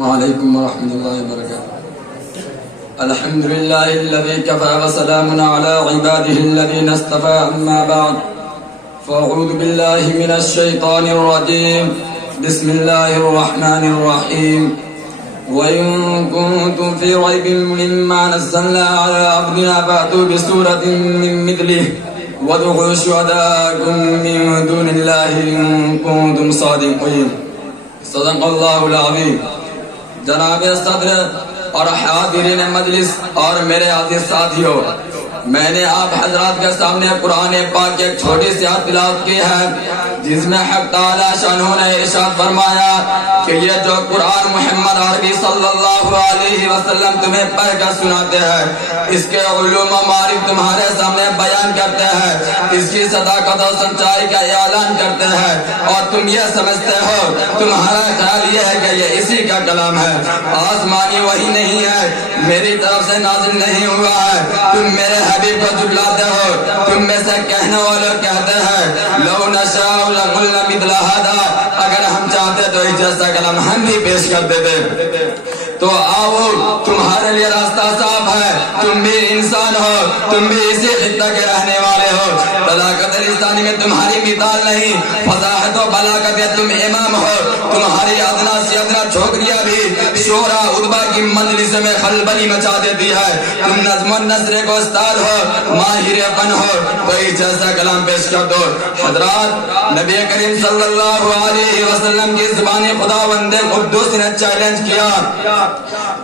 وعليكم ورحمة الله وبركاته. الحمد لله الذي كفى وسلام على عباده الذين اصطفى. أما بعد فأعوذ بالله من الشيطان الرجيم. بسم الله الرحمن الرحيم. وإن كنتم في ريب مما نزلنا على عبدنا فأتوا بسورة من مثله وادعوا شهداءكم من دون الله إن كنتم صادقين. صدق الله العظيم. جناب صدر اور حاضرین مجلس اور میرے عزیز ساتھیوں، میں نے آپ حضرات کے سامنے قرآن پاک کی ایک چھوٹی سی آیت تلاوت کی ہے جس میں حق تعالی شانہ نے ارشاد فرمایا کہ یہ جو قرآن محمد عربی صلی اللہ علیہ وسلم تمہیں پڑھ کر سناتے ہیں، اس کے علوم و معارف تمہارے سامنے بیان کرتے ہیں، اس کی صداقت و سچائی کا اعلان کرتے ہیں، اور تم یہ سمجھتے ہو، تمہارا خیال یہ ہے کہ یہ اسی کا کلام ہے، آسمانی وحی نہیں ہے، میری طرف سے نازل نہیں ہوا ہے، تم میرے حبیب کو جھٹلاتے ہو۔ تم میں سے کہنے والے کہتے ہیں لو نشاء لقلنا مثل هذا، اگر ہم چاہتے تو اس جیسا کلام ہم بھی پیش کر دیتے۔ تو آؤ، تمہارے لیے راستہ صاف ہے، تم بھی انسان ہو، تم بھی اسی خطہ کے رہنے والے ہو، بلاغت لسانی میں تمہاری مثال نہیں، فصاحت و بلاغت میں تم امام ہو، تمہاری ادنا سے ادنا چھوکریاں بھی شورا ادبا کی مجلس میں خلبلی مچا دیتی ہے، تم نظم و نثر کو استاد ہو، ماہر فن ہو، کوئی جیسا کلام پیش کر دو۔ حضرات، نبی کریم صلی اللہ علیہ وسلم کی زبان خداوند قدوس نے چیلنج کیا،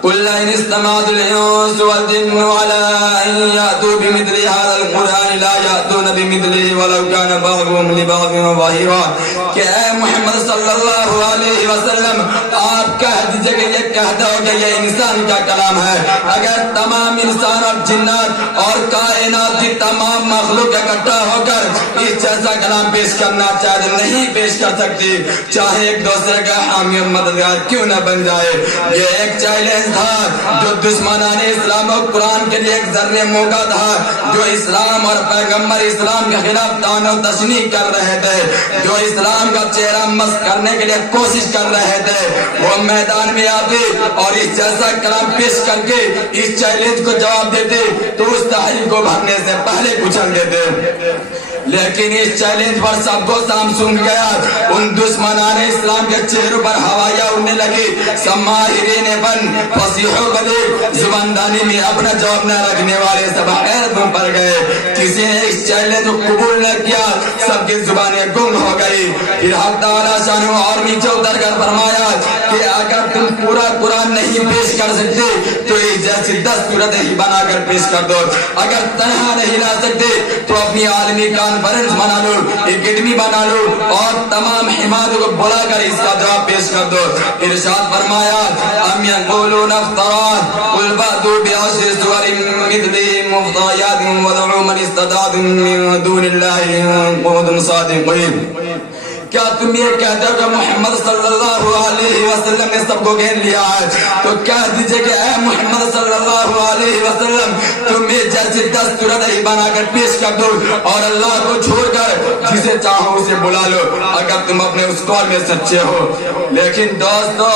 قل إن استمعت الإنس والجن على أن يأتوا بمثل هذا القرآن لا يأتون بمثله ولو كان بعضهم لبعض ظهيرا، کہ اے محمد صلی اللہ علیہ وسلم، آپ کہہ دیجئے کہ یہ کہتا ہو کہ یہ انسان کا کلام ہے، اگر تمام انسان اور جنات اور کائنات کی تمام مخلوق اکٹھا ہو کر اس جیسا کلام پیش کرنا چاہے نہیں پیش کر سکتی، چاہے ایک دوسرے کا حامی و مددگار کیوں نہ بن جائے۔ یہ ایک چیلنج تھا جو دشمنان اسلام و قرآن کے لیے ایک ذرنے موقع تھا، جو اسلام اور پیغمبر اسلام کے خلاف طعن و تشنیع کر رہے تھے، جو اسلام کا چہرہ مسخ کرنے کے لیے کوشش کر رہے تھے، وہ میدان میں آتے اور اس جیسا کلام پیش کر کے اس چیلنج کو جواب دیتے تو اس تحریک کو بھرنے سے پہلے کچل دیتے، لیکن اس چیلنج پر سب کو سام سن گیا۔ ان دشمنان اسلام کے چہروں پر ہوائیاں اڑنے لگی، سب ماہرین فن فصیح و بلیغ زباندانی میں اپنا جواب نہ رکھنے والے سب حیرت میں پڑ گئے، کسی نے اس چیلنج کو قبول نہ کیا، سب کی زبانیں گم ہو گئی۔ پھر حق تعالی شانہ اور نیچے اتر کر فرمایا کہ اگر تم پورا قرآن نہیں پیش کر سکتے تو اس جیسی 10 صورتیں ہی بنا کر پیش کر دو، اگر تنہا نہیں لا سکتے تو اپنی عالمی کانفرنس بنا لو، اکیڈمی بنا لو اور تمام حمایت کو بلا کر اس کا جواب پیش کر دو۔ ارشاد فرمایا ام یقولون افتراه قل فأتوا بعشر سور مثله مفتریات وادعوا من استطعتم من دون الله إن كنتم صادقین۔ کیا تم یہ کہتے ہو کہ محمد صلی اللہ علیہ وسلم نے سب کو گھیر لیا ہے؟ تو کہہ دیجئے کہ اے محمد صلی اللہ علیہ وسلم، تم یہ جیسی 10 صورتیں ہی بنا کر پیش کر دو اور اللہ کو چھوڑ کر جسے چاہو اسے بلا لو، اگر تم اپنے اس قول میں سچے ہو۔ لیکن دوستو،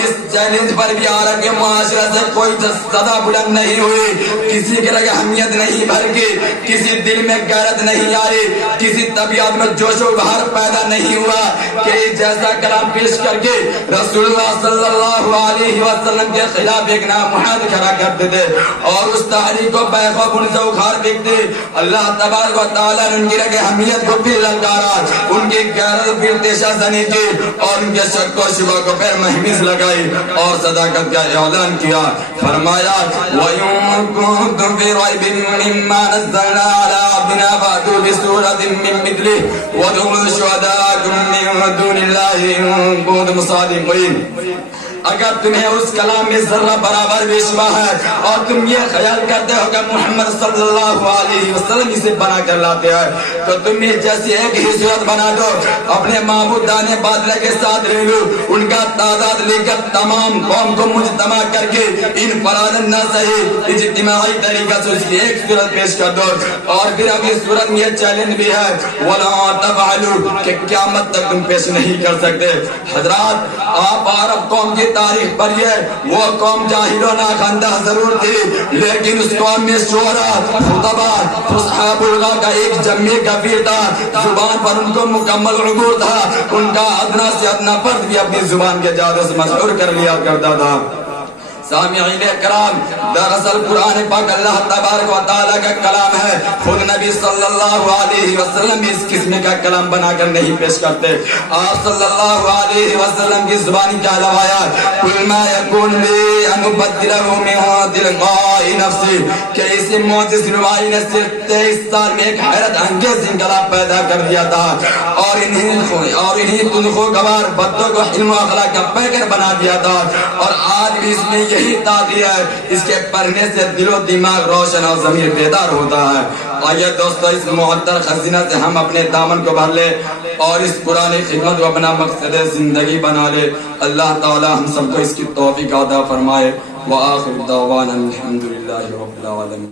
اس چیلنج پر بھی عرب کے معاشرے سے کوئی صدا بلند نہیں ہوئی، کسی کے لئے اہمیت نہیں بھر کی، کسی دل میں غیرت نہیں آئی، کسی طبیعت میں جوش و بہار پیدا نہیں ہوا کہ جیسا کلام پیش کر کے رسول اللہ صلی اللہ علیہ وسلم کے خلاف ایک نامحرم کھڑا کرتے تھے اور اس تحریک کو بے خوف ان سے اکھاڑ پھینکتے۔ اللہ تبارک و تعالیٰ نے ان کی رگ اہمیت کو پھر للکارا، ان کی غیرت پھر تیشہ زنی کی اور ان کے شک و شبہ کو پھر مہمیز لگائی اور صداقت کا اعلان کیا۔ فرمایا وَإِن كُنتُمْ فِي رَيْبٍ مِّمَّا نَزَّلْنَا عَلَىٰ عَبْدِنَا فَأْتُوا بِسُورَةٍ مِّن مِّثْلِهِ وَادْعُوا شُهَدَاءَكُم مِّن دُونِ اللَّهِ إِن كُنتُمْ صَادِقِينَ۔ اگر تمہیں اس کلام میں ذرہ برابر بھی شبہ ہے اور تم یہ خیال کرتے ہو کہ محمد صلی اللہ علیہ وسلم اسے بنا کر لاتے ہیں تو تم یہ جیسی ایک ہی صورت بنا دو، اپنے معبود دانے باطلہ کے ساتھ لے لو، ان کا تعداد لے کر تمام قوم کو مجتمع کر کے انفراداً نہ صحیح اجتماعی طریقہ سے اس کی ایک صورت پیش کر دو۔ اور پھر اب اس صورت میں یہ چیلنج بھی ہے وَلَا تَفْعَلُوا کہ قیامت تک تم پیش نہیں کر سکتے۔ حضرات، آپ عرب قوم کی تاریخ پڑھیے، وہ قوم جاہل و ناخواندہ ضرور تھی، لیکن اس قوم میں شعراء، خطباء، فصحاء بلغاء کا ایک جمی کثیر تھا، زبان پر ان کو مکمل عبور تھا، ان کا ادنا سے ادنا فرد بھی اپنی زبان کے جادو سے مشہور کر لیا کرتا تھا۔ سامعین کرام، دراصل قرآن پاک اللہ تبارک و تعالیٰ کا کلام ہے، خود نبی صلی اللہ علیہ وسلم اس قسم کا کلام بنا کر نہیں پیش کرتے۔ آپ صلی اللہ علیہ وسلم کی زبانی کیا روایات، قُلْ مَا يَكُونُ لِي أَنْ أُبَدِّلَهُ مِنْ تِلْقَاءِ نَفْسِي، کہ اسی معجز روایی نے صرف 23 سال میں ایک حیرت انگیز انقلاب پیدا کر دیا تھا، اور انہیں تنخوگوار بدوں کو علم و اخلاق کا پیکر بنا دیا تھا، اور آج بھی اس میں یہی تعبیر ہے، اس کے پڑھنے سے دل و دماغ روشن اور ضمیر بیدار ہوتا ہے۔ آئیے دوستو، اس معطر خزینہ سے ہم اپنے دامن کو بھر لے اور اس قرآن خدمت کو اپنا مقصد زندگی بنا لے۔ اللہ تعالی ہم سب کو اس کی توفیق عطا فرمائے۔ وآخر دعوانا الحمدللہ رب العالمین۔